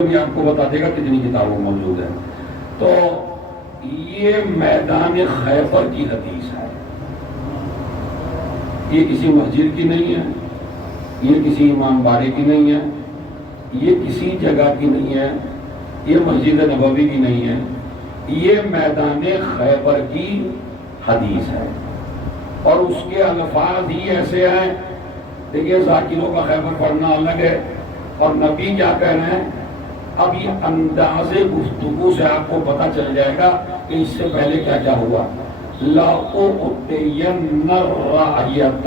بھی آپ کو بتا دے گا کتنی کتابوں موجود ہیں. تو یہ میدان خیبر کی حدیث ہے، یہ کسی مسجد کی نہیں ہے، یہ کسی امام باری کی نہیں ہے، یہ کسی جگہ کی نہیں ہے، یہ مسجد نبوی کی نہیں ہے، یہ میدان خیبر کی حدیث ہے. اور اس کے الفاظ ہی ایسے ہیں. دیکھیے ذاکروں کا خیبر پڑھنا الگ ہے، اور نبی کیا کہہ رہے ہیں. اب یہ انداز گفتگو سے آپ کو پتہ چل جائے گا کہ اس سے پہلے کیا کیا ہوا. لَأُعْطِيَنَّ الرَّاحِيَةَ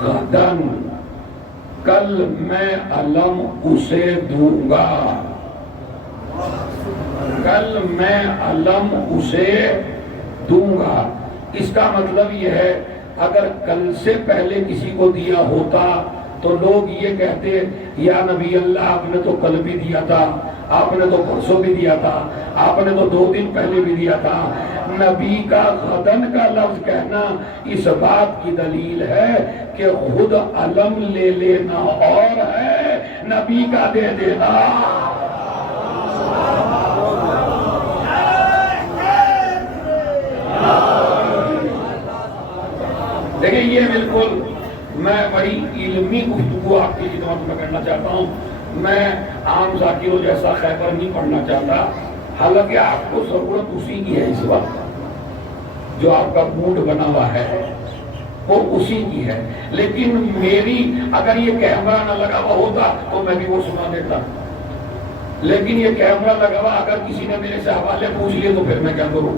غَدًا، کل میں علم اسے دوں گا، کل میں علم اسے دوں گا. اس کا مطلب یہ ہے اگر کل سے پہلے کسی کو دیا ہوتا تو لوگ یہ کہتے یا نبی اللہ آپ نے تو کل بھی دیا تھا، آپ نے تو پرسوں بھی دیا تھا، آپ نے تو 2 دن پہلے بھی دیا تھا. نبی کا غدن کا لفظ کہنا اس بات کی دلیل ہے کہ خود علم لے لینا اور ہے نبی کا دے دینا. دیکھیں یہ بالکل میں بڑی علمی گفتگو آپ کی خدمت میں کرنا چاہتا ہوں. میں عام ذاکروں جیسا خیبر نہیں پڑھنا چاہتا، حالانکہ آپ کو ضرورت اسی کی ہے. اس وقت جو آپ کا موڈ بنا ہوا ہے وہ اسی کی ہے. لیکن میری اگر یہ کیمرہ نہ لگا ہوا ہوتا تو میں بھی وہ سنا دیتا. لیکن یہ کیمرہ لگا ہوا، اگر کسی نے میرے سے حوالے پوچھ لیے تو پھر میں کیا کروں.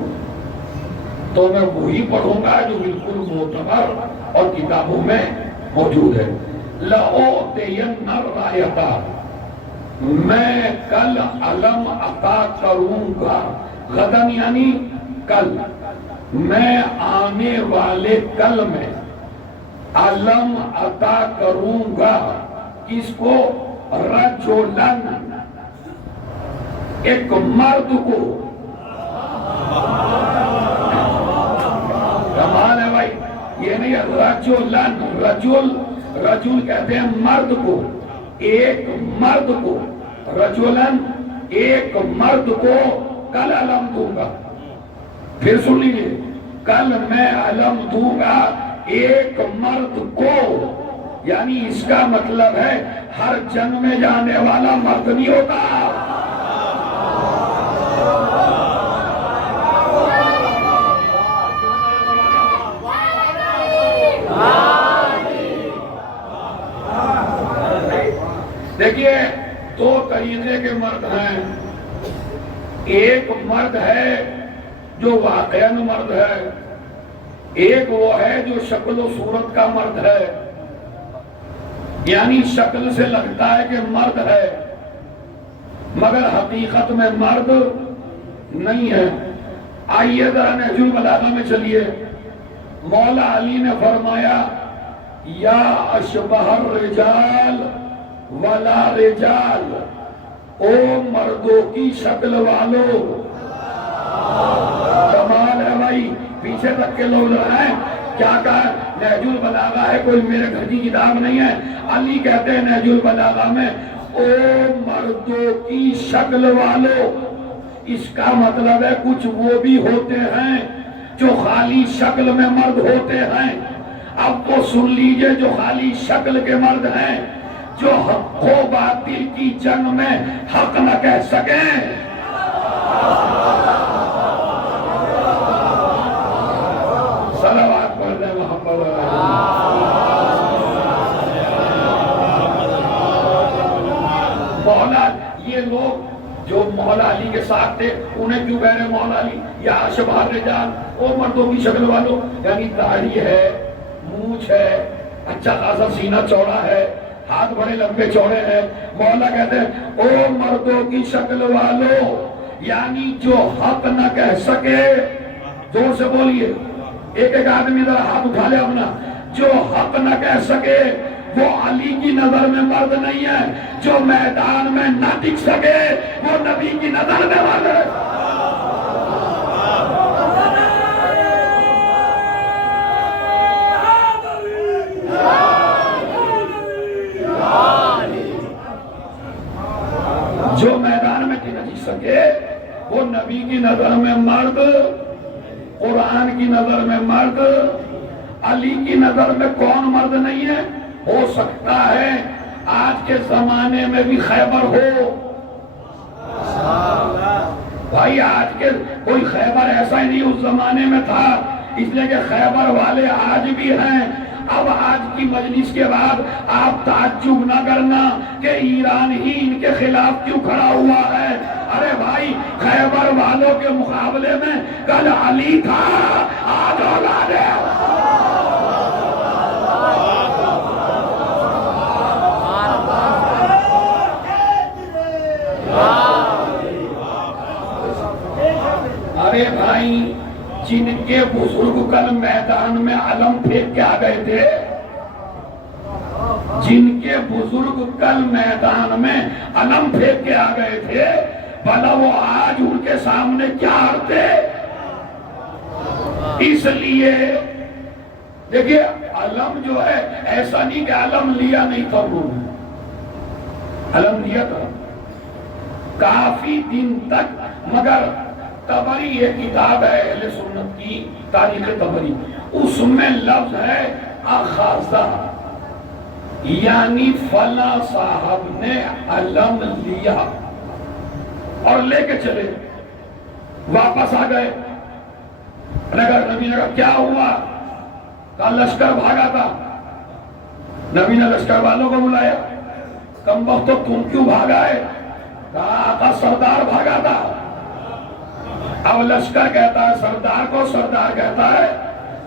تو میں وہی پڑھوں گا جو بالکل معتبر اور کتابوں میں موجود ہے. لَأُعْطِيَنَّ الرَّاحِيَةَ، میں کل علم عطا کروں گا. غدن یعنی کل، میں آنے والے کل میں علم عطا کروں گا. کس کو؟ رجلن، ایک مرد کو. کمال ہے بھائی، یہ نہیں ہے رجلن. رجل کہتے ہیں مرد کو، ایک مرد کو. رجلن، ایک مرد کو کل علم دوں گا. پھر سن لیجیے، کل میں علم دوں گا ایک مرد کو. یعنی اس کا مطلب ہے ہر جنگ میں جانے والا مرد نہیں ہوتا. دیکھیے 2 طریقے کے مرد ہیں. ایک مرد ہے جو واقعاً مرد ہے، ایک وہ ہے جو شکل و صورت کا مرد ہے. یعنی شکل سے لگتا ہے کہ مرد ہے مگر حقیقت میں مرد نہیں ہے. آئیے ذرا نہج البلاغہ میں چلیے. مولا علی نے فرمایا یا اشبہ الرجال ولا رجال، او مردوں کی شکل والو. کمال ہے بھائی، پیچھے تک کے لوگ ہیں. کیا کہا؟ نہج البلاغہ ہے، کوئی میرے گھر کی کتاب نہیں ہے. علی کہتے ہیں نہج البلاغہ میں او مردوں کی شکل والو. اس کا مطلب ہے کچھ وہ بھی ہوتے ہیں جو خالی شکل میں مرد ہوتے ہیں. اب وہ سن لیجئے جو خالی شکل کے مرد ہیں، جو حق و باطل کی جنگ میں حق نہ کہہ سکیں. صلوات پڑھ دیں محمد. مولا، یہ لوگ جو مولا علی کے ساتھ تھے انہیں کیوں کہہ رہے مولا علی یا اشبہ الرجال، او مردوں کی شکل والو. یعنی داڑھی ہے، مونچھ ہے، اچھا خاصا سینہ چوڑا ہے، ہاتھ بڑے لمبے چوڑے ہیں. مولا کہتے ہیں او مردوں کی شکل والو، یعنی جو حق نہ کہہ سکے. زور سے بولیے، ایک آدمی ذرا ہاتھ اٹھا لے اپنا. جو حق نہ کہہ سکے وہ علی کی نظر میں مرد نہیں ہے. جو میدان میں نہ ٹک سکے وہ نبی کی نظر میں مرد ہے. جو میں میدان میں جی سکے وہ نبی کی نظر میں مرد، قرآن کی نظر میں مرد، علی کی نظر میں کون مرد نہیں ہے؟ ہو سکتا ہے آج کے زمانے میں بھی خیبر ہو بھائی، آج کے کوئی خیبر ایسا ہی نہیں اس زمانے میں تھا، اس لیے کہ خیبر والے آج بھی ہیں۔ اب آج کی مجلس کے بعد آپ تعجب نہ کرنا کہ ایران ہی ان کے خلاف کیوں کھڑا ہوا ہے۔ ارے بھائی، خیبر والوں کے مقابلے میں کل علی تھا، آج اولاد ہے۔ ارے بھائی، جن کے بزرگ کل میدان میں علم پھینک کے آ گئے تھے، جن کے بزرگ کل میدان میں علم پھینک کے آ گئے تھے، بھلا وہ آج ان کے سامنے کیا آتے؟ اس لیے دیکھیے، علم جو ہے ایسا نہیں کہ علم لیا نہیں تھا، انہوں نے علم لیا تھا کافی دن تک، مگر طبری ایک کتاب ہے اہل سنت کی، تاریخ طبری، اس میں لفظ ہے اخذہ، یعنی فلاں صاحب نے علم لیا اور لے کے چلے، واپس آ گئے۔ نبی نے کہا کیا ہوا؟ کہا لشکر بھاگا تھا۔ نبی نے لشکر والوں کو بلایا، کم وقت تو تم کیوں بھاگا ہے؟ کہا آقا سردار بھاگا تھا۔ اب لشکر کہتا ہے سردار کو، سردار کہتا ہے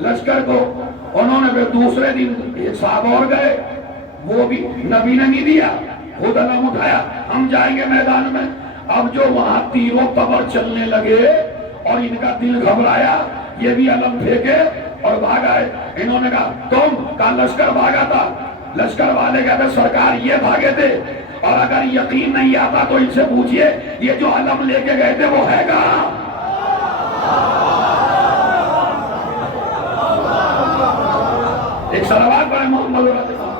لشکر کو۔ انہوں نے پھر دوسرے دن ایک صاحب اور گئے، وہ بھی نبی نے نہیں دیا، خود علم اٹھایا، ہم جائیں گے میدان میں۔ اب جو وہاں تیروں تبر چلنے لگے اور ان کا دل گھبرایا، یہ بھی علم پھینکے اور بھاگ آئے۔ انہوں نے کہا تم؟ کہا لشکر بھاگا تھا۔ لشکر والے کہتے سرکار یہ بھاگے تھے، اور اگر یقین نہیں آتا تو ان سے پوچھئے یہ جو علم لے کے گئے تھے وہ ہے کہاں؟ ایک صلوات پڑھیں محمد رسول اللہ۔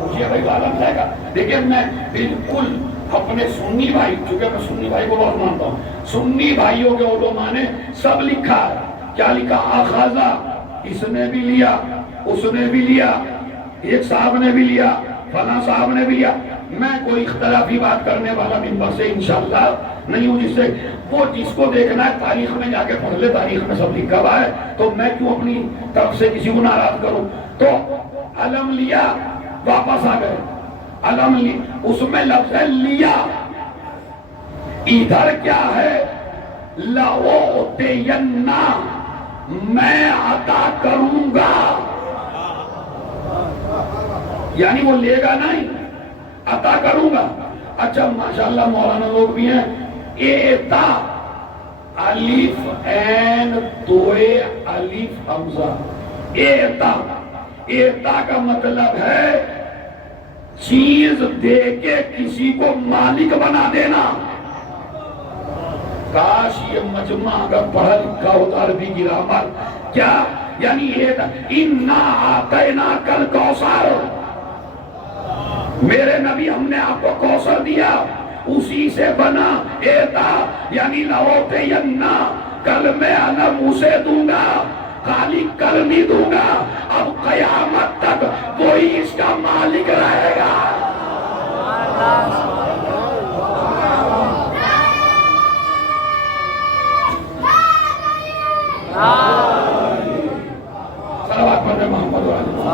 پوچھئے بھائی وہ علم ہے گا؟ دیکھیں میں بالکل اپنے سنی بھائی، چونکہ میں سنی بھائی کو بہت مانتا ہوں، سنی بھائیوں کے علماء نے سب لکھا ہے۔ کیا لکھا؟ آخذہ، اس نے بھی لیا، اس نے بھی لیا، ایک صاحب نے بھی لیا، فلاں صاحب نے بھی لیا۔ میں کوئی اختلافی بات کرنے والا منبر سے انشاءاللہ نہیں ہوں، جس سے وہ جس کو دیکھنا ہے تاریخ میں جا کے پڑھ لے، تاریخ میں سب لکھا ہوا ہے، تو میں کیوں اپنی طرف سے کسی کو ناراض کروں؟ تو علم لیا، واپس آ گئے۔ علم لی، اس میں لفظ ہے لیا، ادھر کیا ہے؟ لَأُعْطِيَنَّا، میں عطا کروں گا، یعنی وہ لے گا نہیں، عطا کروں گا۔ اچھا ماشاءاللہ مولانا لوگ بھی ہیں، ایتا، الف این دوئے الف حمزہ، ایتا، ایتا کا مطلب ہے چیز دے کے کسی کو مالک بنا دینا۔ کاش یہ مجمع اگر پڑھا لکھا ہوتا عربی گرامر، کیا یعنی اِنَّا آتَيْنَاكَ الْكَوْثَرَ، میرے نبی ہم نے آپ کو کوثر دیا، اسی سے بنا ایتا، یعنی لَأُعْطِيَنَّا، کل میں علم اسے دوں گا، خالی کل نہیں دوں گا، اب قیامت تک وہی اس کا مالک رہے گا۔ صلوات پڑھیں محمد علیہ۔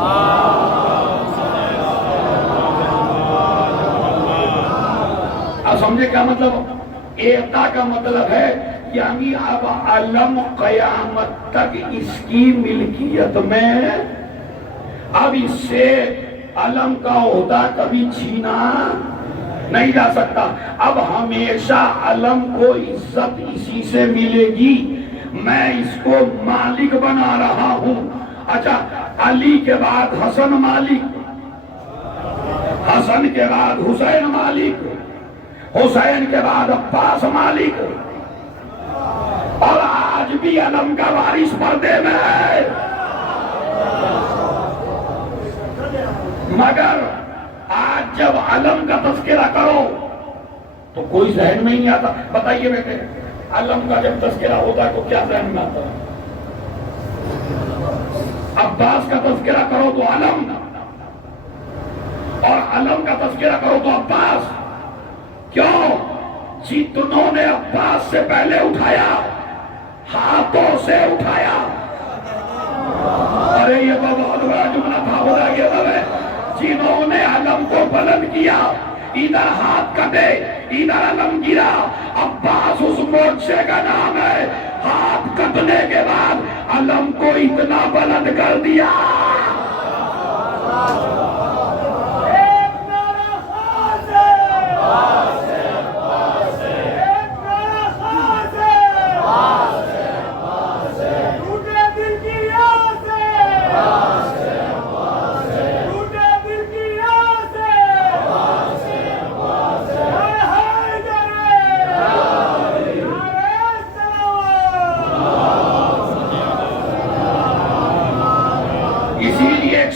اب سمجھے کیا مطلب؟ ایتا کا مطلب ہے یعنی اب علم قیامت تک اس کی ملکیت میں، اب اس سے علم کا عہدہ کبھی چھینا نہیں جا سکتا، اب ہمیشہ علم کو عزت اسی سے ملے گی، میں اس کو مالک بنا رہا ہوں۔ اچھا، علی کے بعد حسن مالک، حسن کے بعد حسین مالک، حسین کے بعد عباس مالک، اور آج بھی علم کا وارث پردے میں ہے۔ مگر آج جب علم کا تذکرہ کرو تو کوئی ذہن میں نہیں آتا. بتائیے بیٹے علم کا جب تذکرہ ہوتا ہے تو کیا ذہن میں آتا ہے؟ عباس کا تذکرہ کرو تو علم، اور علم کا تذکرہ کرو تو عباس. کیوں؟ جتنوں نے عباس سے پہلے اٹھایا ہاتھوں سے اٹھایا. ارے یہ تو بہت بڑا جملہ تھا، بولا گیا تھا. جنہوں نے علم کو بلند کیا، ادھر ہاتھ کٹے ادھر علم گرا. عباس اس مورچے کا نام ہے. ہاتھ کٹنے کے بعد علم کو اتنا بلند کر دیا.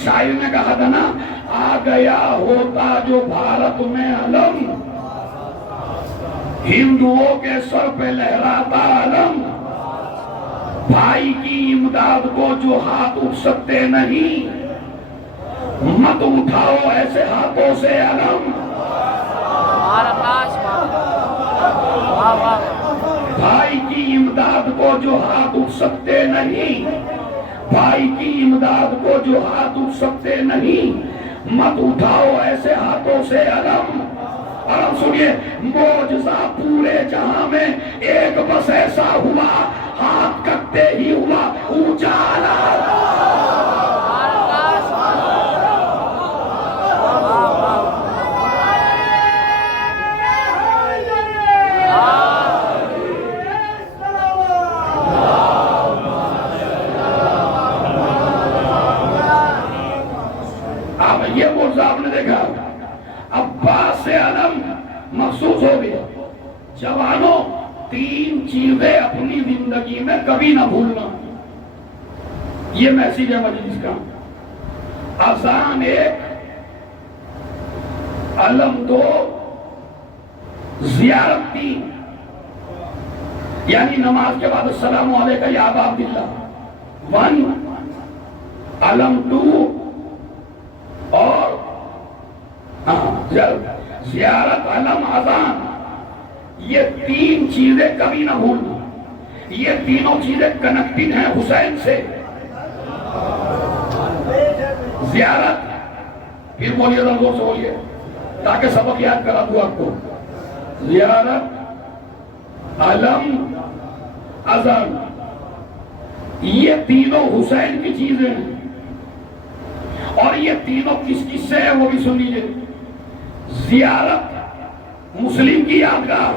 شاعر نے کہا تھا نا، آ گیا ہوتا جو بھارت میں علم، ہندوؤں کے سر پہ لہراتا علم، بھائی کی امداد کو جو ہاتھ اٹھ سکتے نہیں، مت اٹھاؤ ایسے ہاتھوں سے علم. بھائی کی امداد کو جو ہاتھ اٹھ سکتے نہیں، بھائی کی امداد کو جو ہاتھ اٹھ سکتے نہیں، مت اٹھاؤ ایسے ہاتھوں سے علم. اور اب سنیے، معجزہ پورے جہاں میں ایک بس ایسا ہوا، ہاتھ کٹتے ہی ہوا اجالا. یہ معجزہ آپ نے دیکھا، عباس سے علم محسوس ہو گیا. جوانوں، 3 چیزیں اپنی زندگی میں کبھی نہ بھولنا. یہ میسیج ہے مجلس کا. اذان 1، علم 2، زیارت 3. یعنی نماز کے بعد السلام علیکم یا ابا عبداللہ 1، علم 2، اور زیارت، علم، اذان. یہ 3 چیزیں کبھی نہ بھولنا. یہ تینوں چیزیں کنیکٹنگ ہیں حسین سے. زیارت، پھر بولیے زور سے بولیے تاکہ سبق یاد کرا دوں آپ کو. زیارت، علم، اذان، یہ تینوں حسین کی چیزیں ہیں. اور یہ تینوں کس کس سے ہے وہ بھی سن لیجیے. زیارت مسلم کی یادگار،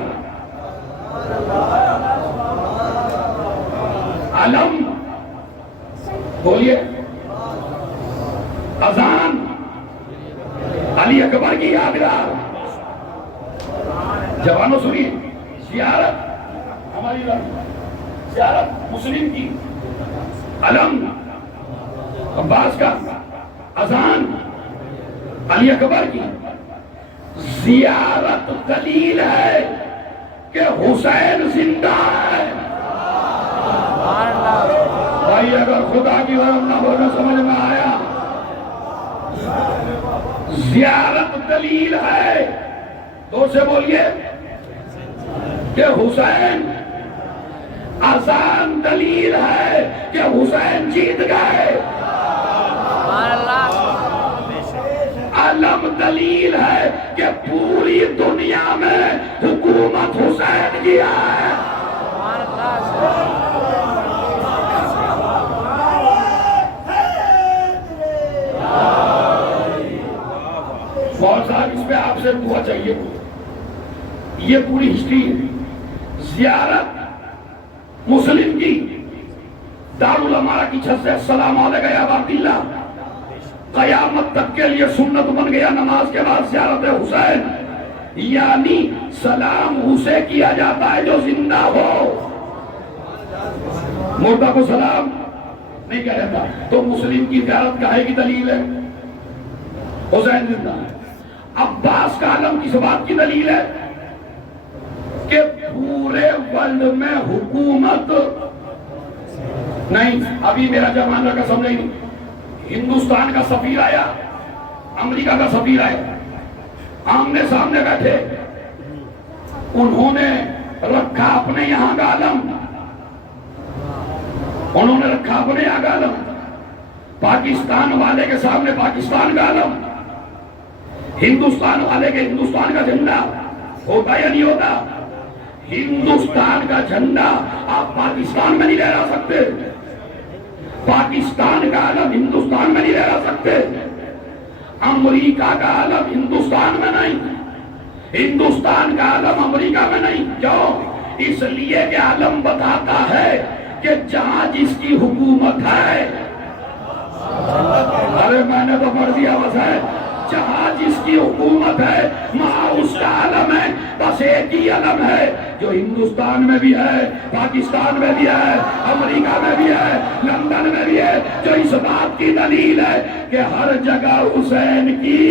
علم بولیے، اذان علی اکبر کی یادگار. جوانوں سنیے، زیارت ہماری زیارت مسلم کی، علم عباس کا، اذان علی اکبر کی. زیارت دلیل ہے کہ حسین زندہ ہے. بھائی اگر خدا کی قسم نہ بولنا سمجھ میں آیا، زیارت دلیل ہے تو سے بولیے کہ حسین. اذان دلیل ہے کہ حسین جیت گئے. علم دلیل ہے کہ پوری دنیا میں حکومت حسین کیا ہے. فوج صاحب اس پہ آپ سے دعا چاہیے. یہ پوری ہسٹری ہے. زیارت مسلم کی، دارالامارہ کی چھت سے السلام علیکم یا ابا عبداللہ. قیامت تک کے لیے سنت بن گیا نماز کے بعد زیارت حسین. یعنی سلام اسے کیا جاتا ہے جو زندہ ہو، مردہ کو سلام نہیں کہا جاتا. تو مسلم کی زیارت کاہے کی دلیل ہے؟ حسین زندہ ہے۔ عباس کا علم کس بات کی دلیل ہے کہ پورے ورلڈ میں حکومت نہیں، ابھی میرا زمانہ کا سمجھ نہیں، ہندوستان کا سفیر آیا، امریکہ کا سفیر آیا، آمنے سامنے بیٹھے، انہوں نے رکھا اپنے یہاں کا علم، انہوں نے رکھا اپنے یہاں کا علم، پاکستان والے کے سامنے پاکستان کا علم، ہندوستان والے کے ہندوستان کا جھنڈا ہوتا یا نہیں ہوتا؟ ہندوستان کا جھنڈا آپ پاکستان میں نہیں لہرا سکتے، پاکستان کا علم ہندوستان میں نہیں لہرا سکتے، امریکہ کا علم ہندوستان میں نہیں، ہندوستان کا علم امریکہ میں نہیں۔ کیوں؟ اس لیے کہ علم بتاتا ہے کہ جہاں جس کی حکومت ہے، ارے میں نے تو پڑھ دیا بس ہے، جہاں جس کی حکومت ہے وہاں اس کا علم ہے، بس ایک ہی علم ہے جو ہندوستان میں بھی ہے، پاکستان میں بھی ہے، امریکہ میں بھی ہے، لندن میں بھی ہے، جو اس بات کی دلیل ہے کہ ہر جگہ حسین کی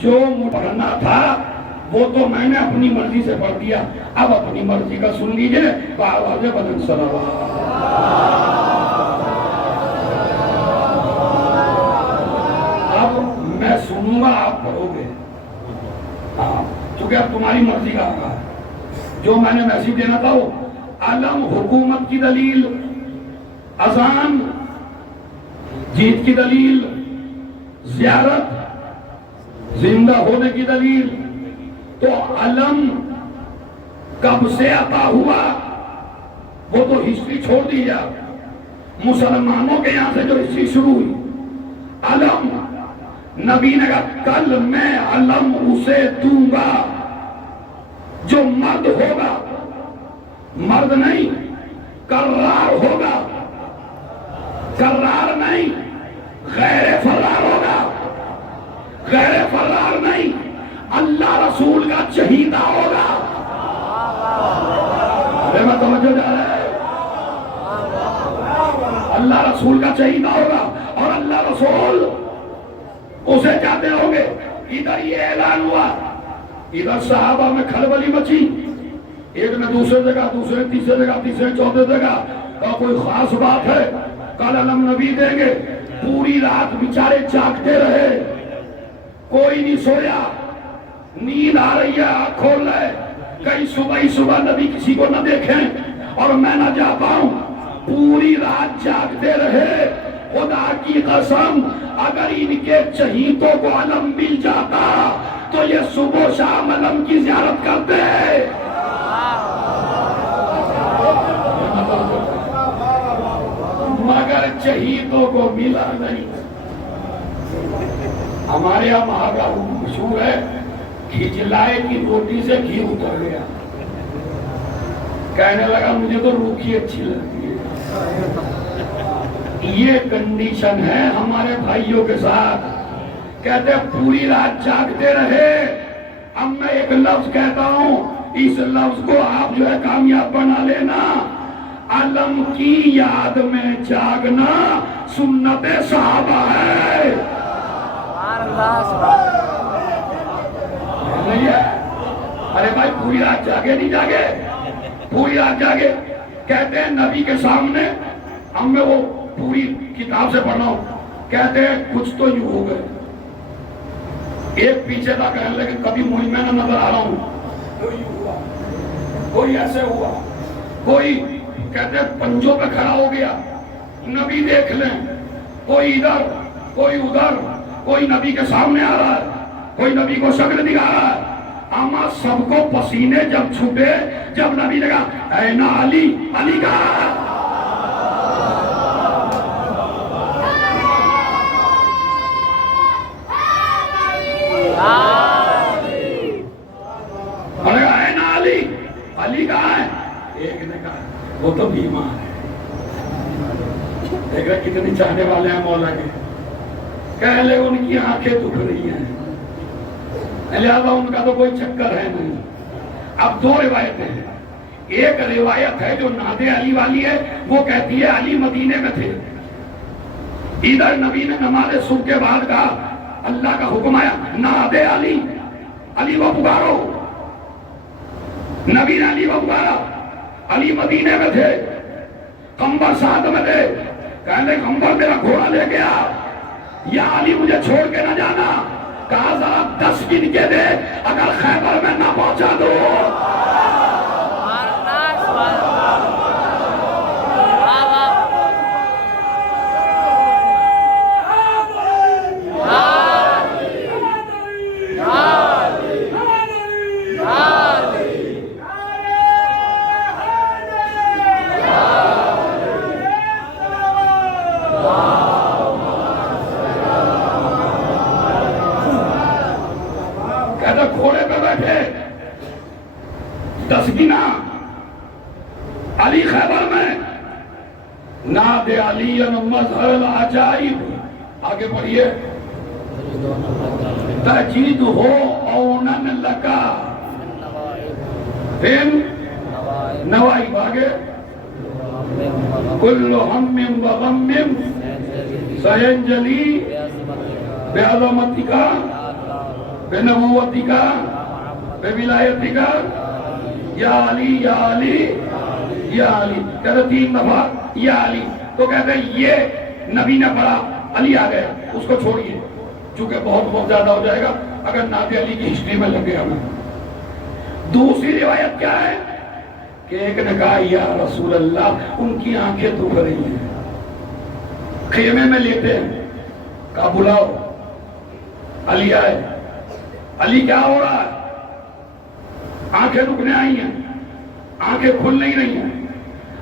جو پڑھنا تھا وہ تو میں نے اپنی مرضی سے پڑھ دیا، اب اپنی مرضی کا سن لیجئے بآواز بلند صلوات۔ اب میں سنوں گا، آپ پڑھو گے، چونکہ اب تمہاری مرضی کا آقا ہے۔ جو میں نے میسیج دینا تھا وہ علم حکومت کی دلیل، اذان جیت کی دلیل، زیارت زندہ ہونے کی دلیل۔ تو علم کب سے عطا ہوا وہ تو ہسٹری چھوڑ دیا، مسلمانوں کے یہاں سے جو ہسٹری شروع ہوئی، علم نبی نے کہا کل میں علم اسے دوں گا جو مرد ہوگا، مرد نہیں کرار ہوگا، کرار نہیں غیر فرار ہوگا، غیر فرار نہیں اللہ رسول کا چہیدہ ہوگا۔ میں توجہ جا رہا ہے، اللہ رسول کا چہیدہ ہوگا، اور اللہ رسول اسے چاہتے ہوں گے۔ ادھر یہ اعلان ہوا، ادھر صحابہ میں کھلبلی مچی، ایک نے دوسرے جگہ، دوسرے تیسرے جگہ، تیسرے چوتھے جگہ، اور کوئی خاص بات ہے کل علم نبی دیں گے۔ پوری رات بیچارے جاگتے رہے، کوئی نہیں سویا، نیند آ رہی ہے آنکھ کھول رہے، کئی صبح ہی صبح نبی کسی کو نہ دیکھیں اور میں نہ جا پاؤں، پوری رات جاگتے رہے۔ خدا کی قسم اگر ان کے چہیتوں کو علم مل جاتا تو یہ صبح و شام علم کی زیارت کرتے ہیں۔ مگر چہیتوں کو ملا نہیں۔ ہمارے یہاں محاورہ مشہور ہے، کھجلائے کی روٹی سے گھی اتر گیا، کہنے لگا مجھے تو روکھی اچھی لگتی ہے۔ یہ کنڈیشن ہے ہمارے بھائیوں کے ساتھ، کہتے پوری رات جاگتے رہے۔ اب میں ایک لفظ کہتا ہوں، اس لفظ کو آپ جو ہے کامیاب بنا لینا، علم کی یاد میں جاگنا سنت صحابہ ہے۔ نہیں ہے؟ ارے بھائی پوری رات جاگے نہیں جاگے، پوری رات جاگے، کہتے ہیں نبی کے سامنے، ہم میں وہ پوری کتاب سے پڑھنا ہوں، کہتے ہیں کچھ تو یوں ہو گئے، ایک پیچھے تھا کہنے لگے کبھی مجھ میں نہ نظر آ رہا ہوں، کوئی یوں ہوا، کوئی ایسے ہوا، کوئی کہتے ہیں پنجوں پہ کھڑا ہو گیا، نبی دیکھ لیں، کوئی ادھر کوئی ادھر، کوئی نبی کے سامنے آ رہا ہے، کوئی نبی کو شکل دکھا رہا ہے۔ اما سب کو پسینے جب چھوٹے، جب نبی نے کہا اے نا علی، علی کہا چاہنے والے ہیں مولا کے، کہنے لے ان کی آنکھیں دکھ رہی ہیں، لہذا ان کا تو کوئی چکر ہے نہیں۔ اب دو روایتیں ہیں، ایک روایت ہے جو ناد علی والی ہے، وہ کہتی ہے علی مدینے میں تھے، ادھر نبی نے نماز صبح کے بعد کہا، اللہ کا حکم آیا ناد علی، علی کو پکارو، نبی نے علی کو پکارا، علی مدینے میں تھے، قمبر ساتھ میں تھے، کہنے قمبر میرا گھوڑا لے گیا، یا علی مجھے چھوڑ کے نہ جانا، کہا ذرا 10 گن کے دے، اگر خیبر میں نہ پہنچا دو۔ گھوڑے پہ بیٹھے 10 گنا، علی خیبر میں، ناد علی مظہر العجائب، آگے پڑھیے، تجید ہو اونن لکا، پھر نوائب، آگے کل ہم و غم سینجلی بعظمتک بنبوتک بولایتک یا علی یا علی یا علی، کہتے 3 دفعہ یا علی، تو کہتے ہیں یہ نبی نے پڑھا، علی آ گیا، اس کو چھوڑیے چونکہ بہت زیادہ ہو جائے گا اگر ناد علی کی ہسٹری میں لگے ہمیں۔ دوسری روایت کیا ہے کہ ایک نے کہا یا رسول اللہ ان کی آنکھیں دکھ رہی ہیں، خیمے میں لیتے ہیں، کہا بلاؤ، علی آئے، علی کیا ہو رہا ہے؟ آنکھیں رکنے آئی ہیں، آنکھیں کھل نہیں رہی ہیں۔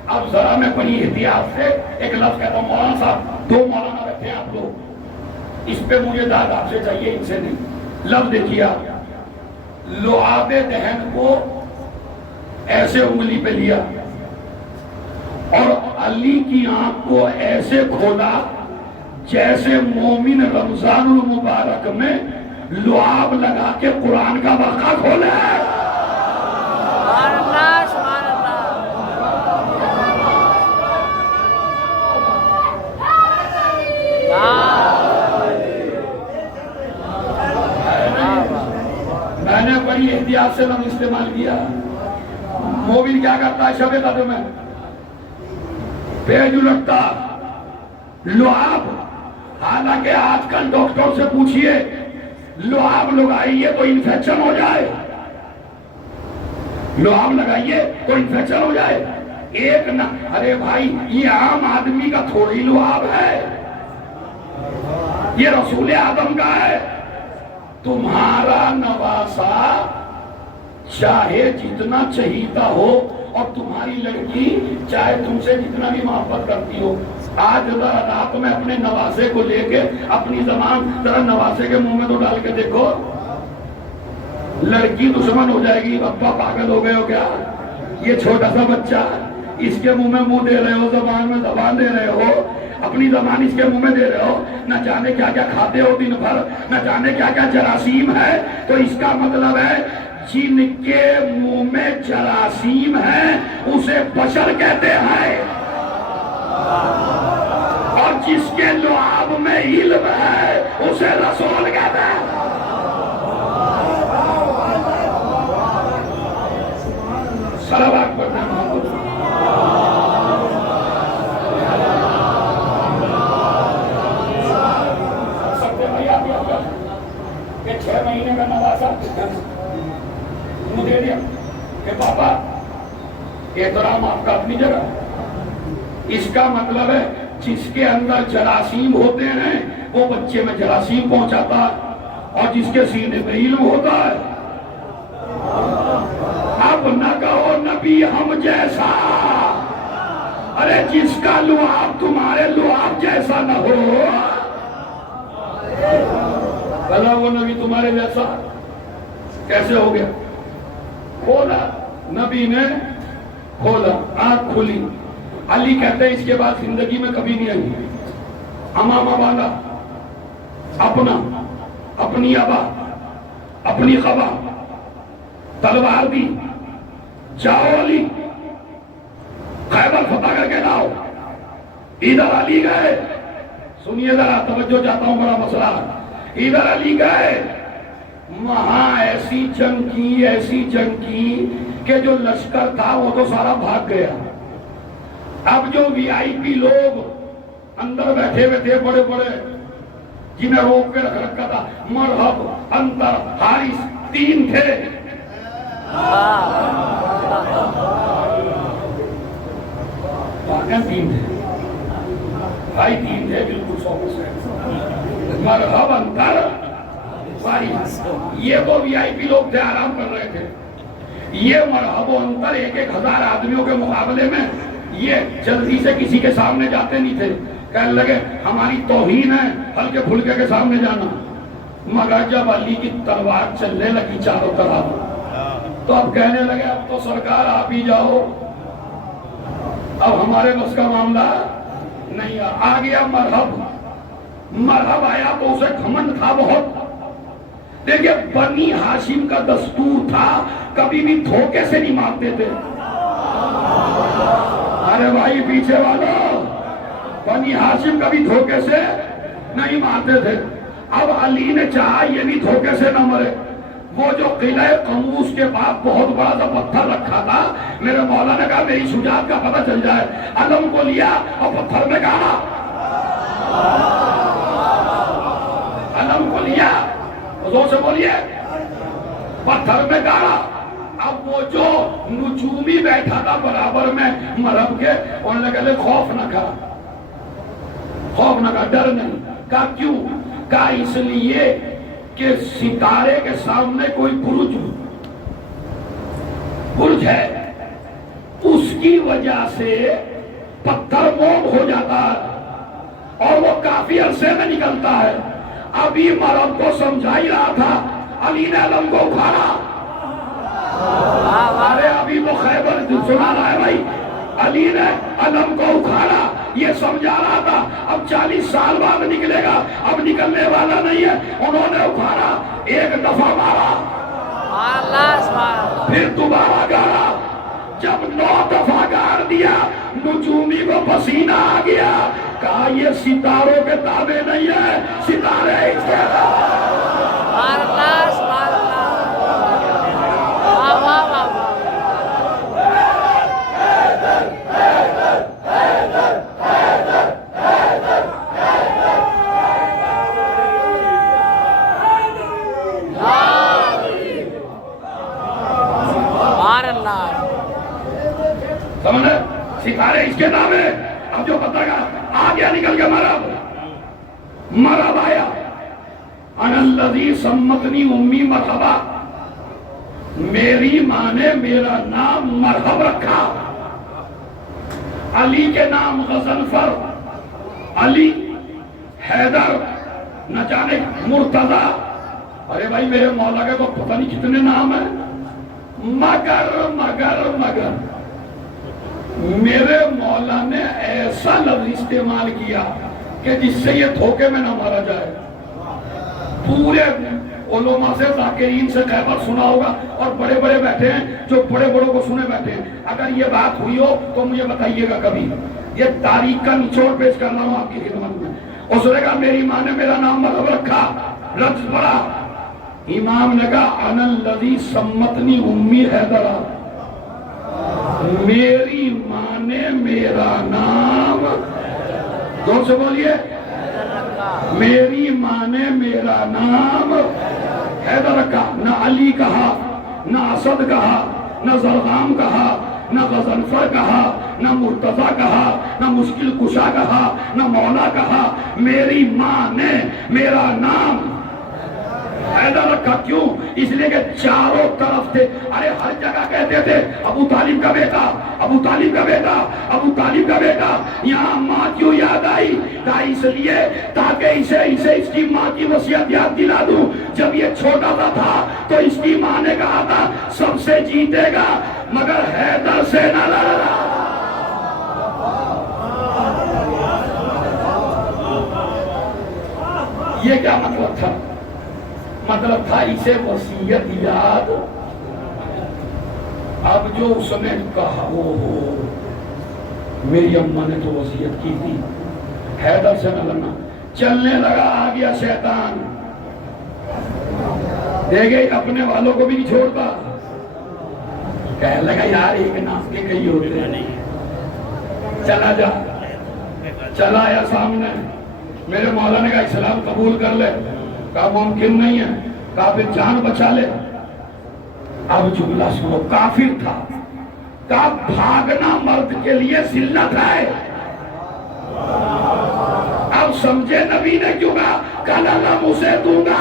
اب ذرا میں بڑی احتیاط سے ایک لفظ کہتا ہوں، مولانا صاحب 2 مولانا بیٹھے ہیں آپ لوگ، اس پہ مجھے داد آپ سے چاہیے، ان سے نہیں۔ لفظ دیکھیے آپ، لعاب دہن کو ایسے انگلی پہ لیا اور علی کی آنکھ کو ایسے کھولا جیسے مومن رمضان المبارک میں لعاب لگا کے قرآن کا ورقہ کھولے۔ میں نے بڑی احتیاط سے لفظ استعمال کیا۔ مومن کیا کرتا ہے شب قدر میں؟ پیج الٹتا، لعاب، حالانکہ آج کل ڈاکٹر سے پوچھئے لعاب لگائیے تو انفیکشن ہو جائے، لعاب لگائیے تو انفیکشن ہو جائے، ایک نہ، ارے بھائی یہ عام آدمی کا تھوڑی لعاب ہے، یہ رسول آدم کا ہے۔ تمہارا نواسا چاہے جتنا چہیتا ہو اور تمہاری لڑکی چاہے تم سے جتنا بھی محبت کرتی ہو، آج ذرا رات میں اپنے نواسے کو لے کے اپنی زبان ذرا نواسے کے منہ میں تو ڈال کے دیکھو، لڑکی دشمن ہو جائے گی، ابا پاگل ہو گئے ہو کیا؟ یہ چھوٹا سا بچہ، اس کے منہ میں منہ دے رہے ہو، زبان میں زبان دے رہے ہو، اپنی زبان اس کے منہ میں دے رہے ہو، نہ جانے کیا کیا کھاتے ہو دن بھر، نہ جانے کیا کیا جراثیم ہے۔ تو اس کا مطلب ہے جن کے منہ میں جراثیم ہے اسے بشر کہتے ہیں، اور جس کے لعاب میں علم ہے اسے رسول کہتے ہیں۔ صلوات پڑھنا محمد کہ 6 مہینے کا نواسا دے دیا کہ پاپا احترام آپ کا اپنی جگہ، اس کا مطلب ہے جس کے اندر جراثیم ہوتے ہیں وہ بچے میں جراثیم پہنچاتا ہے، اور جس کے سینے میں علم ہوتا ہے۔ اب نہ کہو نبی ہم جیسا، ارے جس کا لعاب تمہارے لعاب جیسا نہ ہو، بھلا وہ نبی تمہارے جیسا کیسے ہو گیا؟ کھولا، نبی نے کھولا، آنکھ کھلی۔ علی کہتے ہیں اس کے بعد زندگی میں کبھی نہیں آئی، امامہ والا اپنا، اپنی ابا، اپنی قبا، تلوار دی، جاؤ علی خیبر فتح کر کے لاؤ. ادھر علی گئے، سنیے ذرا توجہ چاہتا ہوں، بڑا مسئلہ. ادھر علی گئے، وہاں ایسی جنگ کی، ایسی جنگ کی کہ جو لشکر تھا وہ تو سارا بھاگ گیا. اب جو وی آئی پی لوگ اندر بیٹھے ہوئے تھے بڑے بڑے، جنہیں روک کے رکھ رکھا تھا، مرحب، انتر، حارث، 3 تھے. واقعا 3 تھے بھائی، 3 تھے بالکل 100%. مرحب، انتر، حارث. یہ تو وی آئی پی لوگ تھے، آرام کر رہے تھے. یہ مرحب و انتر 1,000 آدمیوں کے مقابلے میں یہ جلدی سے کسی کے سامنے جاتے نہیں تھے. کہنے لگے ہماری توہین ہے ہلکے پھلکے کے سامنے جانا. مگر جب علی کی تلوار چلنے لگی چاروں طرف تو اب کہنے لگے اب تو سرکار آپ ہی جاؤ، اب ہمارے بس کا معاملہ نہیں. آ گیا مرحب. مرحب آیا تو اسے گھمنڈ تھا بہت. دیکھیے بنی ہاشم کا دستور تھا کبھی بھی دھوکے سے نہیں مارتے تھے. ارے بھائی پیچھے والو، بنی ہاشم کبھی دھوکے سے نہیں مارتے تھے. اب علی نے چاہا یہ بھی دھوکے سے نہ مرے. وہ جو قلعہ قموس کے بعد بہت بڑا سا پتھر رکھا تھا، میرے مولا نے کہا میری شجاعت کا پتہ چل جائے. علم کو لیا اور پتھر میں گاڑا. علم کو لیا، زور سے بولیے، پتھر میں گاڑا. اب وہ جو نجومی بیٹھا تھا برابر میں مرحب کے، انہوں نے کہا خوف نہ کھا، خوف نہ کھا، ڈر نہیں. کہا کیوں؟ کہا اس لیے کہ ستارے کے سامنے کوئی برج ہے، اس کی وجہ سے پتھر موم ہو جاتا ہے اور وہ کافی عرصے میں نکلتا ہے. ابھی مرحب کو سمجھا ہی رہا تھا، علی نے علم کو اکھاڑا. ارے ابھی تو خیبر سنا رہا ہے بھائی، علی نے علم کو اکھاڑا. یہ سمجھا رہا تھا اب 40 سال بعد نکلے گا، اب نکلنے والا نہیں ہے. انہوں نے اکھاڑا، ایک دفعہ مارا، پھر دوبارہ گاڑا. جب 9 دفعہ گاڑ دیا نجومی کو پسینہ آ گیا. کہا یہ ستاروں کے تابع نہیں ہے، ستارے اس کے سمجھے، ستارے اس کے نام ہے. اب جو پتہ گا آ گیا نکل کے مرحب آیا. انا الذی سمتنی امی مرحبا، میری ماں نے میرا نام مرحب رکھا. علی کے نام غضنفر، علی، حیدر، نہ جانے مرتضی. ارے بھائی میرے مولا کے تو پتہ نہیں کتنے نام ہیں. مگر میرے مولا نے ایسا لفظ استعمال کیا کہ جس سے یہ دھوکے میں نہ مارا جائے. پورے علماء سے ذاکرین سے خیبر سنا ہوگا اور بڑے بڑے بیٹھے ہیں جو بڑے بڑوں کو سنے بیٹھے ہیں. اگر یہ بات ہوئی ہو تو مجھے بتائیے گا کبھی. یہ تاریخ کا نچوڑ پیش کر رہا ہوں آپ کی خدمت میں. اس نے کہا میری ماں نے میرا نام مرحب رکھا. لفظ پڑا، امام نے کہا انا الذی سمتنی امی حیدرہ، میری ماں نے میرا نام، زور سے بولیے، میری ماں نے میرا نام حیدر رکھا. نہ علی کہا، نہ اسد کہا، نہ زرغام کہا، نہ غضنفر کہا، نہ مرتضی کہا، نہ مشکل کشا کہا، نہ مولا کہا. میری ماں نے میرا نام حیدر رکھا. کیوں؟ اس لیے کہ چاروں طرف تھے. ارے ہر جگہ کہتے تھے ابو طالب کا بیٹا، ابو طالب کا بیٹا، ابو طالب کا بیٹا. یہاں ماں کیوں یاد آئی؟ کہا اس لیے تاکہ اسے اس کی ماں کی وصیت یاد دلا دوں. جب یہ چھوٹا سا تھا تو اس کی ماں نے کہا تھا سب سے جیتے گا مگر حیدر سے نہ لڑنا. یہ کیا مطلب تھا؟ مطلب تھا اسے وصیت یاد. اب جو اس نے کہا وہ میری اماں نے تو وصیت کی تھی، حیدر سے نہ لڑنا. چلنے لگا، آ گیا شیطان، دے گئے اپنے والوں کو بھی نہیں چھوڑتا. کہنے لگا یار ایک ناف کے کئی ہوتے نہیں. چلا جا، چلا آیا سامنے. میرے مولا نے کہا اسلام قبول کر لے. کہا ممکن نہیں ہے. کہا پھر جان بچا لے. اب جملہ سنو، کافر تھا. کہا بھاگنا مرد کے لیے ذلت ہے. اب سمجھے نبی نے کیوں کہا کل اللہ مجھے دوں گا.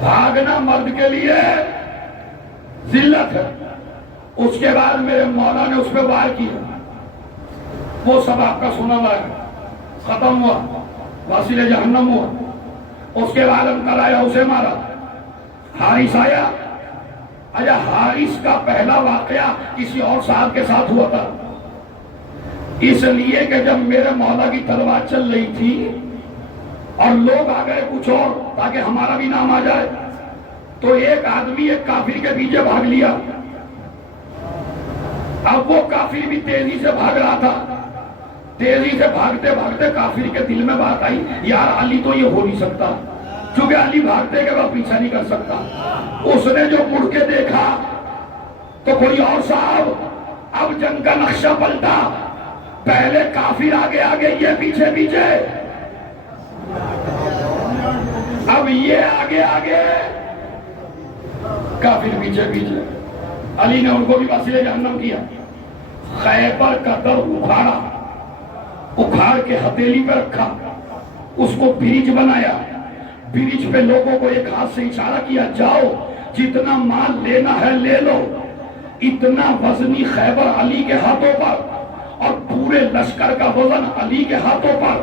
بھاگنا مرد کے لیے ذلت ہے. اس کے بعد میرے مولا نے اس پہ وار کیا. وہ سب آپ کا سنا ہوا ہے، ختم ہوا، واصل جہنم ہوا. اس کے بعد ہم کل آیا اسے مارا. حارث آیا. اچھا حارث کا پہلا واقعہ کسی اور صاحب کے ساتھ ہوا تھا. اس لیے کہ جب میرے مولا کی تلوار چل رہی تھی اور لوگ آ گئے کچھ اور تاکہ ہمارا بھی نام آ جائے، تو ایک آدمی ایک کافر کے پیچھے بھاگ لیا. اب وہ کافر بھی تیزی سے بھاگ رہا تھا. تیزی سے بھاگتے بھاگتے کافر کے دل میں بات آئی یار علی تو یہ ہو نہیں سکتا، کیونکہ علی بھاگتے کے بعد پیچھا نہیں کر سکتا. اس نے جو مڑ کے دیکھا تو کوئی اور صاحب. اب جنگ کا نقشہ پلٹا. پہلے کافر آگے آگے، یہ پیچھے پیچھے. اب یہ آگے آگے، کافر پیچھے پیچھے. علی نے ان کو بھی واصل جہنم کیا. خیبر کا در اکھاڑا، اکھاڑ کے ہتھیلی پہ رکھا، اس کو برج بنایا. برج پہ لوگوں کو ایک ہاتھ سے اشارہ کیا جاؤ جتنا مال لینا ہے لے لو. اتنا وزنی خیبر علی کے ہاتھوں پر اور پورے لشکر کا وزن علی کے ہاتھوں پر،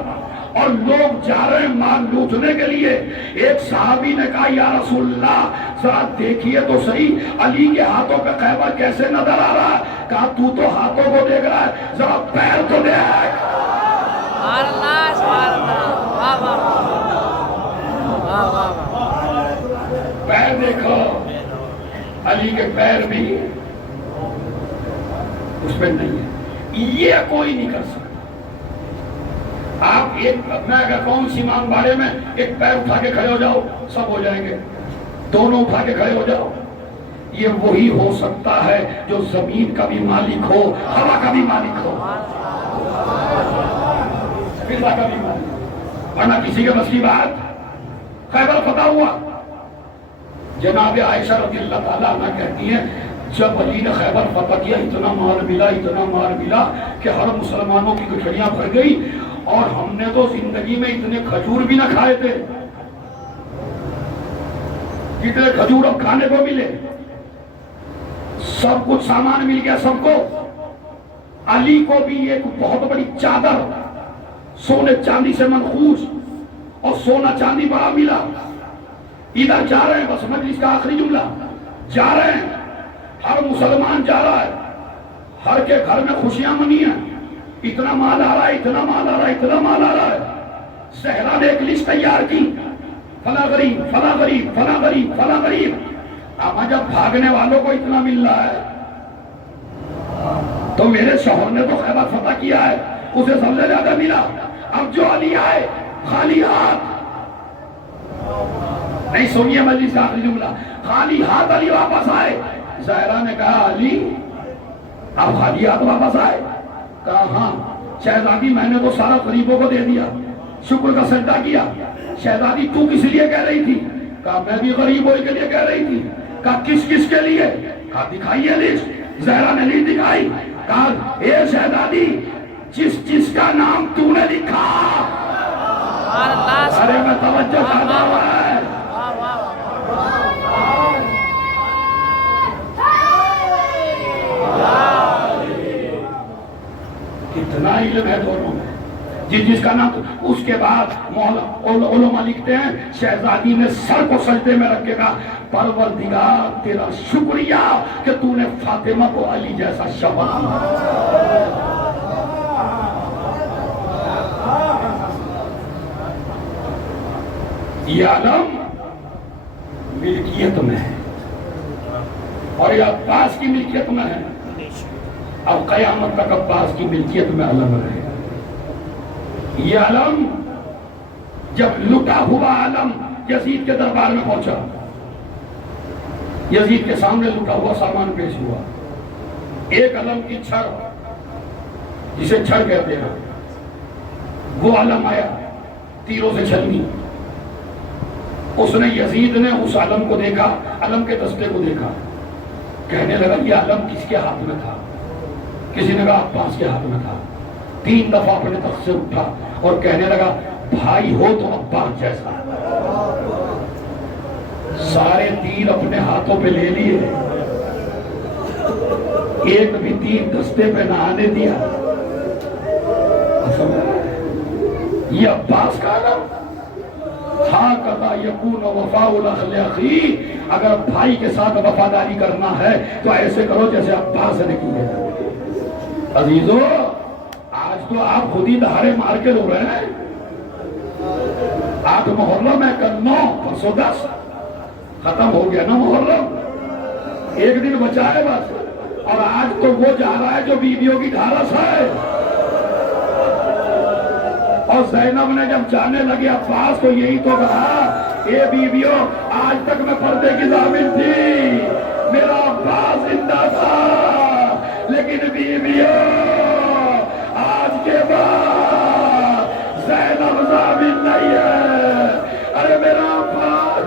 اور لوگ جا رہے ہیں مال لوٹنے کے لیے. ایک صحابی نے کہا یا رسول اللہ ذرا دیکھیے تو صحیح علی کے ہاتھوں پہ خیبر کیسے نظر آ رہا ہے. کہا تو ہاتھوں کو دیکھ رہا ہے، ذرا پیر تو دیکھ. پیر دیکھو، علی کے پیر بھی اس پہ نہیں ہے. یہ کوئی نہیں کر سکتا. آپ میں اگر کون سی امام باڑے میں ایک پیر اٹھا کے کھڑے ہو جاؤ سب ہو جائیں گے. دونوں اٹھا کے کھڑے ہو جاؤ. یہ وہی ہو سکتا ہے جو زمین کا بھی مالک ہو، ہوا کا بھی مالک ہو، فضا کا بھی مالک ہو. ورنہ کسی کے بس کی بات. خیبر فتح ہوا. جناب عائشہ رضی اللہ تعالیٰ عنہ کہتی ہیں جب علی نے خیبر فتح کیا اتنا مال ملا، اتنا مال ملا کہ ہر مسلمانوں کی گٹھڑیاں بھر گئی. اور ہم نے تو زندگی میں اتنے کھجور بھی نہ کھائے تھے جتنے کھجور اب کھانے کو ملے. سب کچھ سامان مل گیا سب کو. علی کو بھی ایک بہت بڑی چادر سونے چاندی سے منخوش اور سونا چاندی بڑا ملا. ادھر جا رہے ہیں، بس مجلس کا آخری جملہ، جا رہے ہیں، ہر مسلمان جا رہا ہے، ہر کے گھر میں خوشیاں منی ہیں. اتنا مال آ رہا ہے، اتنا مال آ رہا ہے، اتنا مال آ رہا ہے. صحرا نے ایک لسٹ تیار کی، فلاں غریب فلاں غریب فلاں غریب فلاں غریب. اب جب بھاگنے والوں کو اتنا مل رہا ہے تو میرے شوہر نے تو خیبر فتح کیا ہے، اسے سب سے زیادہ ملا. اب جو علی آئے خالی ہاتھ نہیں، سنیے مجلس کا آخری جملہ، خالی ہاتھ علی واپس آئے. زہرا نے کہا علی آپ خالی ہاتھ واپس آئے؟ کہا ہاں. شہزادی میں نے تو سارا غریبوں کو دے دیا، شکر کا سجدہ کیا. شہزادی تو کس لیے کہہ رہی تھی؟ کہا میں بھی غریبوں کے لیے کہہ رہی تھی. کہا کس کس کے لیے؟ کہا دکھائیے لسٹ. زہرا نے لسٹ دکھائی. کہا اے شہزادی جس جس کا نام تو نے لکھا. ارے میں توجہ کرتا ہوا ہے. اتنا علم ہے دونوں میں، جس جس کا نام. اس کے بعد علماء لکھتے ہیں شہزادی نے سر کو سجدے میں رکھ کے کہا پروردگار تیرا شکریہ کہ تو نے فاطمہ کو علی جیسا شوہر. یہ علم ملکیت میں ہے اور یہ عباس کی ملکیت میں ہے. اب قیامت تک عباس کی ملکیت میں علم رہے گا. یہ علم جب لٹا ہوا علم یزید کے دربار میں پہنچا، یزید کے سامنے لٹا ہوا سامان پیش ہوا. ایک علم کی چھڑ، جسے چھڑ کہتے ہیں، وہ علم آیا تیروں سے چھلنی. اس نے یزید نے اس علم کو دیکھا، علم کے دستے کو دیکھا، کہنے لگا یہ علم کس کے ہاتھ میں تھا؟ کسی نے کہا عباس کے ہاتھ میں تھا. 3 دفعہ اپنے تخت سے اٹھا اور کہنے لگا بھائی ہو تو عباس جیسا. سارے تیر اپنے ہاتھوں پہ لے لیے، ایک بھی تیر دستے پہ نہ آنے دیا. یہ عباس کا علم. ہاکذا یکون وفاء الاخ لاخی، اگر بھائی کے ساتھ وفاداری کرنا ہے تو ایسے کرو جیسے عباس نے کی ہے. عزیزو آج تو آپ خود ہی دہاڑے مار کے رو رہے ہیں. 8 محرم ہے، کل 9، پرسوں 10، ختم ہو گیا نا محرم. ایک دن بچا ہے بس. اور آج تو وہ جا رہا ہے جو بیویوں کی ڈھارس ہے. اور زینب نے جب جانے لگے عباس کو یہی تو کہا اے بیویوں آج تک میں پردے کی ضامن تھی، میرا عباس زندہ تھا، لیکن بیویوں آج کے بعد زینب ضامن نہیں ہے. ارے میرا عباس.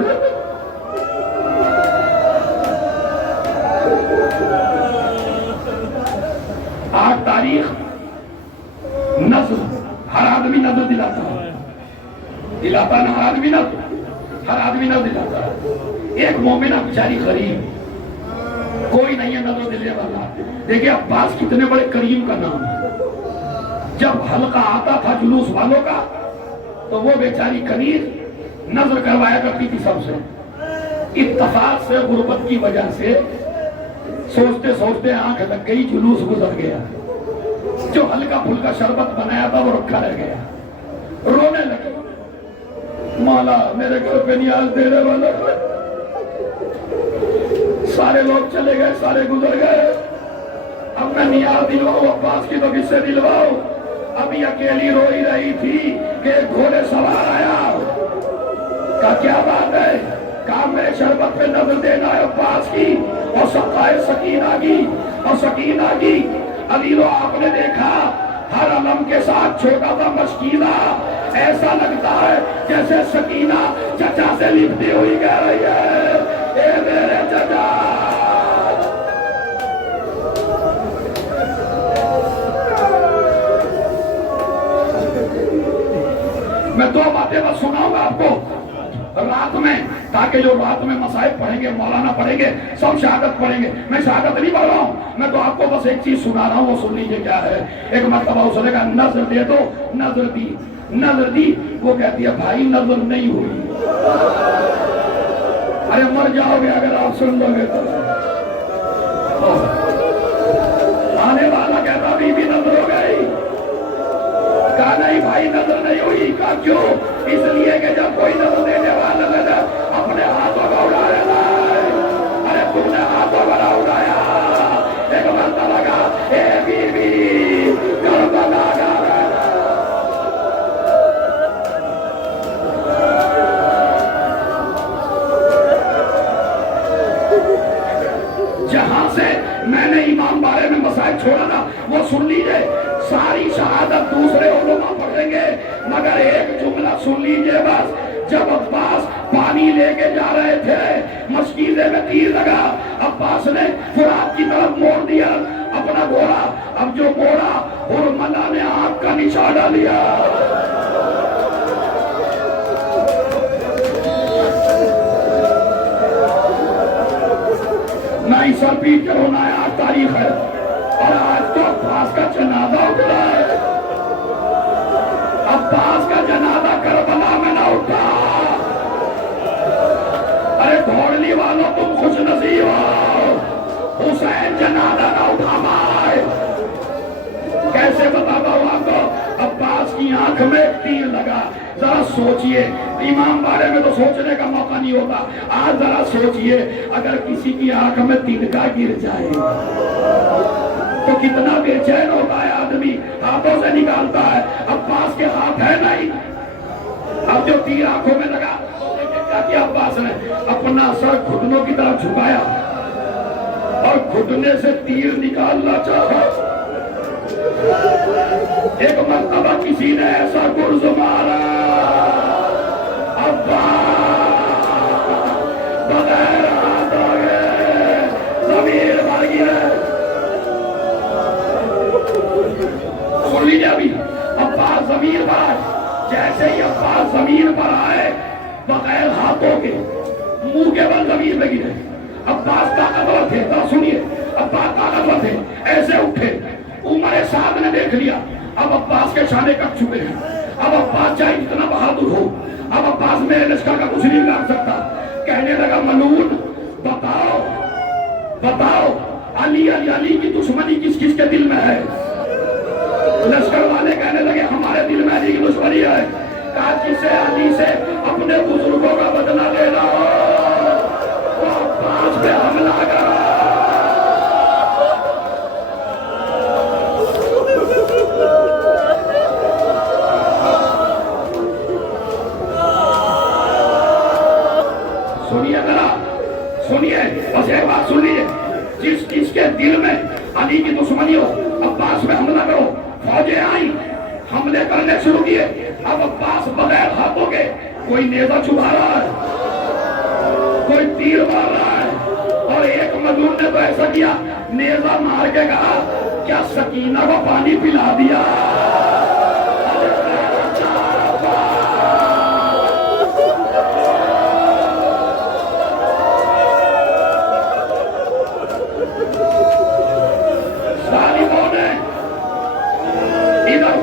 آج تاریخ نظر، ہر آدمی نظر دلاتا ہے، دلاتا نا ہر آدمی نظر، ہر آدمی نظر دلاتا ہے. ایک مومنہ بیچاری غریب، کوئی نہیں ہے نظر دلنے والا. دیکھیں عباس کتنے بڑے کریم کا نام ہے. جب حلقہ آتا تھا جلوس والوں کا تو وہ بیچاری کنیز نظر کروایا کرتی تھی سب سے. اتفاق سے غربت کی وجہ سے سوچتے سوچتے آنکھ لگ گئی، جلوس گزر گیا. جو ہلکا پھلکا شربت بنایا تھا وہ رکھا رہ گیا. رونے لگے، مولا میرے گھر پہ نیاز دینے والا. سارے لوگ چلے گئے، سارے گزر گئے، اب میں نیاز دلواؤں عباس کی تو کس سے دلواؤں. ابھی اکیلی رو ہی رہی تھی کہ ایک گھوڑے سوار آیا. کہا کیا بات ہے؟ کہا میرے شربت پہ نظر دینا ہے عباس کی. اور سقائے سکینہ کی، اور سکینہ کی. علی رو آپ نے دیکھا ہر علم کے ساتھ چھوٹا سا مشکینہ، ایسا لگتا ہے جیسے سکینہ چچا سے لپٹی ہوئی کہہ رہی ہے اے میرے چچا. میں 2 باتیں بس سناؤں گا آپ کو رات میں، تاکہ جو رات میں مصائب پڑھیں گے، مولانا پڑھیں گے، سب شہادت پڑھیں گے. میں شہادت نہیں پڑھ رہا ہوں، میں تو آپ کو بس ایک چیز سنا رہا ہوں، وہ سن لیجئے کیا ہے. ایک مرتبہ اس نے کہا نظر دے دو. نظر دی، نظر دی. وہ کہتی ہے بھائی نظر نہیں ہوئی. ارے مر جاؤ گے اگر آپ سن لو گے تو. آنے والا کہتا بی بی نظر ہو گئی. کہا نہیں بھائی نظر نہیں ہوئی. کہا کیوں؟ اس لیے کہ جب کوئی نظر دینے والا نظر اپنے ہاتھوں کو اڑایا ہے. ارے تم نے ہاتھوں کو اڑایا. ایک مرتبہ کہا اے بی بی کربلا کا جہاں سے میں نے امام بارے میں مسائل چھوڑا تھا وہ سن لیجئے. ساری شہادت دوسرے علماء پڑھیں گے مگر ایک جملہ سن لیجئے بس. جب عباس پانی لے کے جا رہے تھے، مشکیزے میں تیر لگا، عباس نے فرات کی طرف موڑ دیا اپنا گھوڑا. اب جو موڑا حرملہ نے آنکھ کا نشانہ لیا. نہ سر پیٹ کے رونا ہے. آج تاریخ ہے اور آج تو عباس کا جنازہ اٹھا ہے. عباس کا جنازہ کربلا میں نہ اٹھا. ارے دھوڑلی والوں تم خوش نصیب ہو، حسین جنازہ نہ اٹھا پائے. کیسے بتا پاؤں آپ کو؟ عباس کی آنکھ میں تیر لگا. ذرا سوچئے، امام بارے میں تو سوچنے کا موقع نہیں ہوتا، آج ذرا سوچئے اگر کسی کی آنکھ میں تنکا گر جائے تو کتنا بے چین ہوتا ہے آدمی، ہاتھوں سے نکالتا ہے۔ عباس کے ہاتھ ہے نہیں، اب جو تیر آنکھوں میں لگا کیا کیا عباس نے؟ اپنا سر گھٹنوں کی طرف جھکایا اور گھٹنے سے تیر نکالنا چاہا۔ ایک مرتبہ کسی نے ایسا گرز مارا، عباس بغیر ہاتھ آگے زمین پر گرے۔ سن لیجیے ابھی، عباس زمین پر آئے، جیسے ہی عباس زمین پر آئے بغیر ہاتھوں کے منہ کے بل زمین پہ گرے۔ عباس طاقتور تھے، سنیے، عباس طاقتور تھے، ایسے اٹھے، عمر سعد نے دیکھ لیا اب عباس کے شانے کٹ چکے ہیں، اب عباس چاہے اتنا بہادر ہو، اب عباس میرے لشکر کا کچھ نہیں بگاڑ سکتا۔ کہنے لگا ملعون بتاؤ بتاؤ علی علی کی دشمنی کس کس کے دل میں ہے؟ لشکر والے کہنے لگے ہمارے دل میں علی کی دشمنی ہے۔ کہا جسے علی سے اپنے بزرگوں کا بدلہ لینا ہو وہ عباس پہ حملہ کرا۔ سنیے ذرا، سنیے، بس ایک بات سن لیجیے، جس کس کے دل میں علی کی دشمنی ہو عباس پہ حملہ کرو۔ فوجیں آئیں، حملے کرنے شروع کیے، اب عباس بغیر ہاتھوں کے کوئی نیزہ چھپا رہا ہے، کوئی تیر مار رہا ہے، اور ایک مجنون نے تو ایسا کیا، نیزہ مار کے کہا کیا سکینہ کو پانی پلا دیا؟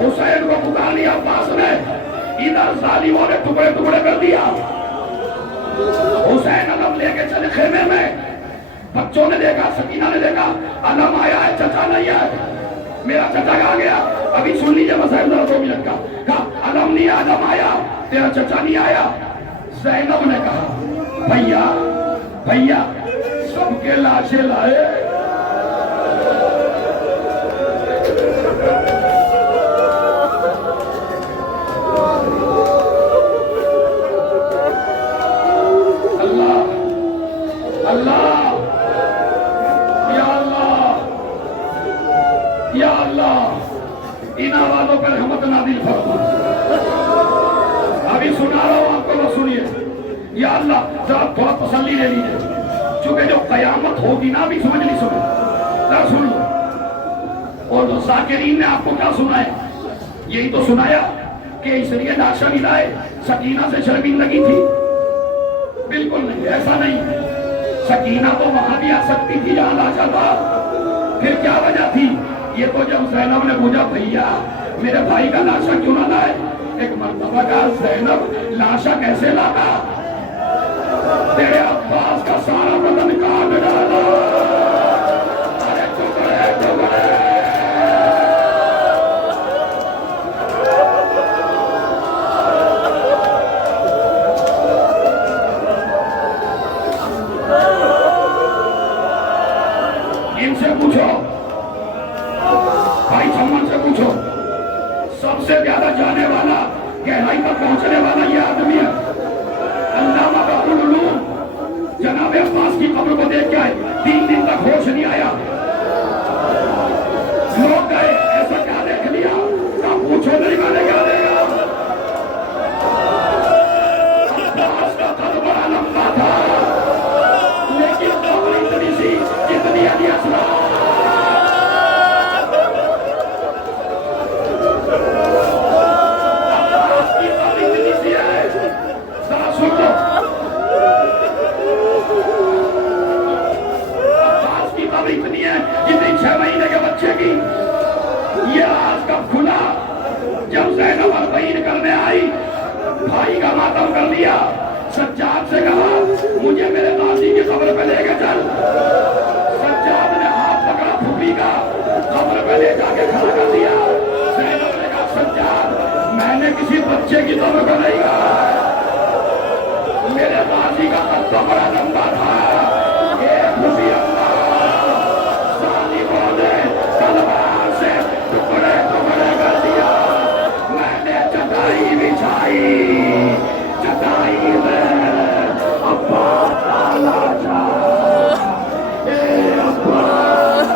حسین کو بتا لیا عباس نے، ادھر ظالموں نے ٹکڑے ٹکڑے کر دیا۔ حسین علم لے کے چلے خیمے میں، بچوں نے دیکھا، سکینہ نے دیکھا، علم آیا ہے، چچا نہیں ہے، میرا چچا کہاں گیا؟ ابھی سن لیجیے مسائل ذرا 2 منٹ کا۔ کہا علم نہیں، علم آیا، تیرا چچا نہیں آیا۔ زینب نے کہا بھیا بھیا سب کے لاشیں لائے۔ ان آوازوں پر رحمت نازل فرما۔ ابھی سنا رہا ہوں آپ کو، بس سنیے، یا اللہ ذرا تھوڑا تسلی لے لیجیے، چونکہ جو قیامت ہوگی نا بھی سمجھ نہیں سنو، ذرا سن لو۔ اور جو ذاکرین نے آپ کو کیا سنائے، یہی تو سنایا کہ اس لیے لاشا بھی لائے سکینہ سے شرمندگی تھی؟ بالکل نہیں، ایسا نہیں۔ سکینہ تو وہاں بھی آ سکتی تھی جہاں لاشا تھا، پھر کیا وجہ تھی؟ یہ تو جب زینب نے پوچھا بھیا میرے بھائی کا لاشا کیوں نہ لائے، ایک مرتبہ کہا زینب لاشا کیسے لاتا، تیرے عباس کا سارا بدن کاٹ ڈالا۔ ارے ٹکڑے ٹکڑے۔ ان سے پوچھو، بھائی سمن سے پوچھو، سب سے زیادہ جانے والا، گہرائی پر پہنچنے والا یہ آدمی ہے۔ علامہ بحر العلوم جناب عباس کی قبر کو دیکھ کے آئے، 3 دن تک ہوش نہیں آیا۔ لوگ گئے ایسا کیا دیکھ لیا؟ آپ پوچھو نہیں میں نے کیا دیکھا؟ عباس کا قد بڑا لمبا تھا لیکن قبر اتنی سی جتنی علی اصغر۔ اتنی ہے جتنی 6 مہینے کے بچے کی۔ یہ آج کب کھلا جب زینب اربعین کرنے آئی، بھائی کا ماتم کر لیا، سجاد سے کہا مجھے میرے دادی کی قبر پہ لے کے چل۔ سجاد نے ہاتھ پکڑا پھوپھی کا، قبر پہ لے جا کے کھڑا کر دیا۔ زینب نے کہا سجاد میں نے کسی بچے کی طرف کا نہیں ہے. میرے غازی کا قد تو بڑا لمبا تھا. ایک بھی ظالموں نے تلوار سے ٹکڑے ٹکڑے کر دیا. میں نے چٹائی بچھائی, چٹائی میں عباس ڈالا جا. اے عباس,